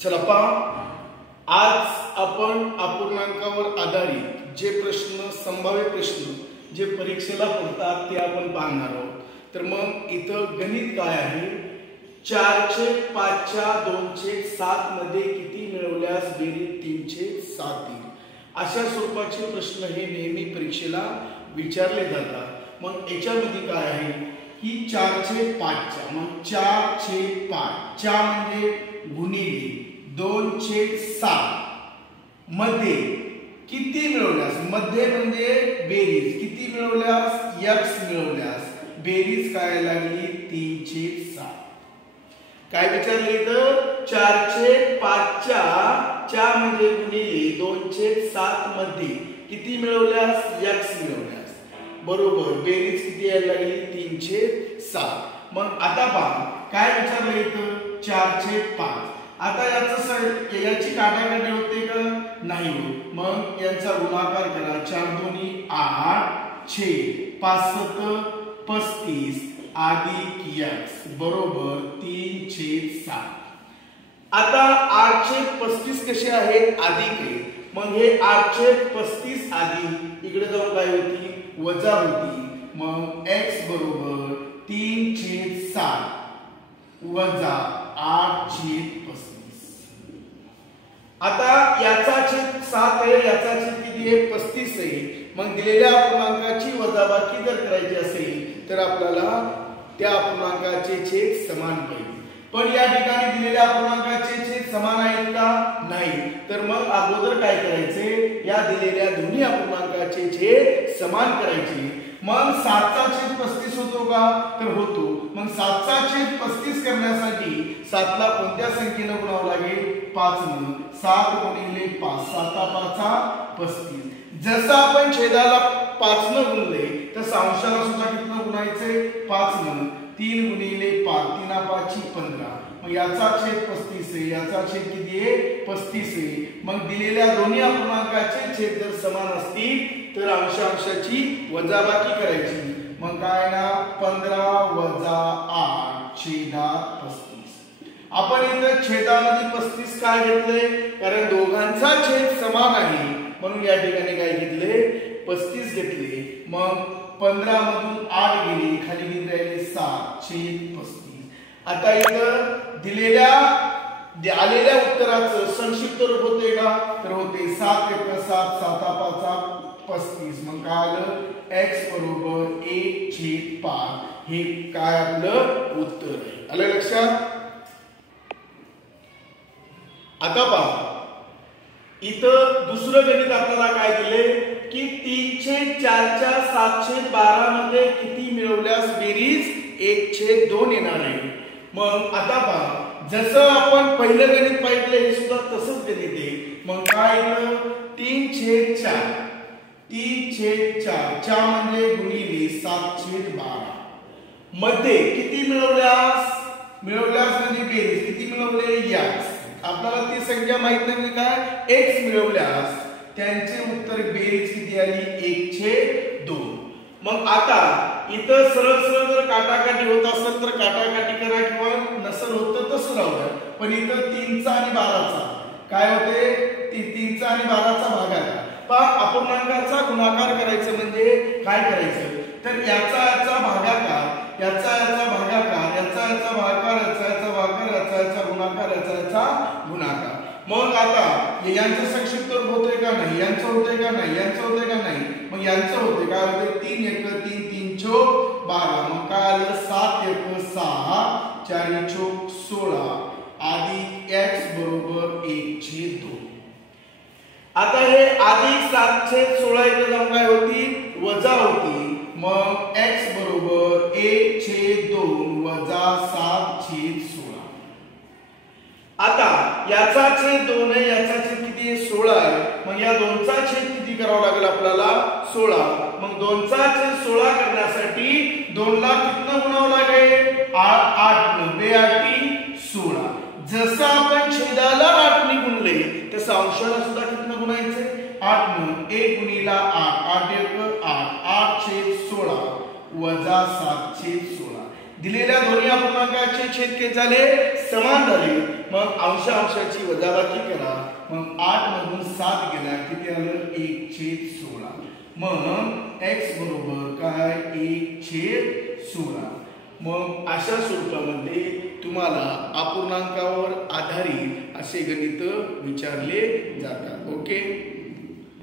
चला पहा, आज आपण अपूर्णांकावर आधारित जे प्रश्न, संभाव्य प्रश्न जे परीक्षेला पडतात ते आपण पाहणार आहोत. तर मग इथं गणित काय आहे? 4/5च्या 2/7 मध्ये किती मिळवल्यास बेरीज 3/7 येईल? अशा स्वरूपाचे प्रश्न हे नेहमी परीक्षेला विचारले जातात. मग याच्यामध्ये काय आहे की 4/5च्या, मग 4/5 4 म्हणजे गुणिले 2/7 मध्ये किती मिळवल्यास, मध्ये म्हणजे बेरीज किती मिळवल्यास, x मिळवल्यास बेरीज काय लागली 3/7. काय विचारले तर 4/5च्या 4 म्हणजे गुणिले 2/7 मध्ये किती मिळवल्यास, x मिळवल्यास बरोबर बेरीज किती यायला लागली 3/7. मग आता पहा काय विचारले इथं 4/5. आता याची काटाकाटी होते का? नाही होत. मग यांचा गुणाकार करा. 4 दोन्ही 8 छे 5 7 35 अधिक x बरोबर 3/7. आता 8/35 कसे आहेत? अधिक आहे. मग हे 8/35 अधिक इकडे जाऊन काय होती? वजा होती. मग x बरोबर 3/7 वजा 8/35. आता याचा छेद 7 आहे, याचा छेद किती आहे? 35 आहे. मग दिलेल्या अपूर्णांकाची वजाबाकी जर करायची असेल तर आपल्याला त्या अपूर्णांकाचे छेद समान पाहिजे. पण या ठिकाणी दिलेल्या अपूर्णांकाचे छेद समान आहेत का? नाही. तर मग अगोदर काय करायचे? या दिलेल्या दोन्ही अपूर्णांकाचे छेद समान करायचे. मग 7चा छेद 35 होतो का? तर होतो. मग 7चा छेद 35 करण्यासाठी 7ला कोणत्या संख्येने गुणावं लागेल? 5 ने. 7 गुणिले 5 7 5 35. जसं आपण छेदाला 5 ने गुणले तसं अंशाला सुद्धा किती गुणायचे? 5 ने. 3 गुणिले 5 3 5 15. मग याचा छेद 35 आहे, याचा छेद किती आहे? 35 आहे. मग दिलेल्या दोन्ही अपूर्णांकाचे छेद जर समान असतील तर अंशांशाची वजाबाकी करायची. मग काय ना 15 वजा 8 छेदात 35. आपण इथे छेदामध्ये 35 काय घेतले? कारण दोघांचा छेद समान आहे म्हणून या ठिकाणी काय घेतले? 35 घेतले. मग 15 मधून 8 गेले, खाली गेले राहिले 7/35. आता इथं दिलेल्या आलेल्या उत्तराचं संक्षिप्त रूप होते का? तर होते 7 × 7 7 5 35. मग काय आलं? x बरोबर 1/5. हे काय आपलं उत्तर आहे. आलं लक्षात? आता पहा इथं दुसरं गणित आपल्याला काय दिले की 3/4च्या 7/12 मध्ये किती मिळवल्यास बेरीज 1/2 येणार आहे. मग आता पहा जसं आपण पहिलं गणित पाहिलं हे सुद्धा तसंच गणित आहे. मग काय येतं? 3/4 3/4 4 म्हणजे गुणिले 7/12 मध्ये किती मिळवल्यास, म्हणजे बेरीज किती मिळवले? x. आपल्याला ती संख्या माहित नाही काय? x मिळवल्यास त्यांचे उत्तर बेरीज किती आली? 1/2. मग आता इथं सरळ सरळ जर काटाकाटी होत असेल तर काटाकाटी करा किंवा नसल होत तर तसं राहू द्या. पण इथं 3चा आणि 12चा काय होते? 3चा आणि 12चा भागाकार. पहा अपूर्णांकाचा गुणाकार करायचं म्हणजे काय करायचं? तर याचा भागाकार, याचा भागाकार, याचा भागाकार, याचा भागाकार, याचा गुणाकार, याचा गुणाकार. मग आता यांचं संक्षिप्त रूप होतंय का नाही? यांचं होतंय का नाही? यांचं होतंय का नाही? मग यांचं होतंय काय होतंय? 3 × 1 3 3 × 12. मग काय आलं? 7 × 1 6 4 × 16 अधिक x बरोबर 1/2. आता हे अधिक 7/16 इथे जाऊन काय होती? वजा होती. मग x बरोबर 1/2 वजा 7/16. आता याचा छेद 2 आहे, याचा छेद किती आहे? 16 आहे. मग या 2चा छेद किती करावा लागेल आपल्याला? 16. मग 2चा छेद 16 करण्यासाठी 2ला कितना गुणावं लागेल? 8 ने. 2 8 16. जसं आपण छेदाला 8 ने गुणले तसं अंशाला सुद्धा कितना गुणायचे? 8 ने. 1 गुणिला 8 8 1 8 8/16 वजा 7/16. दिलेल्या दोन्ही अपूर्णांकाचे छेद किती झाले समान झाले मग अंशाची वजाबाकी करा मग 8 मधून 7 गेला किती आलं 1/16 मग x बरोबर काय 1/16 मग अशा स्वरूपामध्ये तुम्हाला अपूर्णांकावर आधारित असे गणित विचारले जातात ओके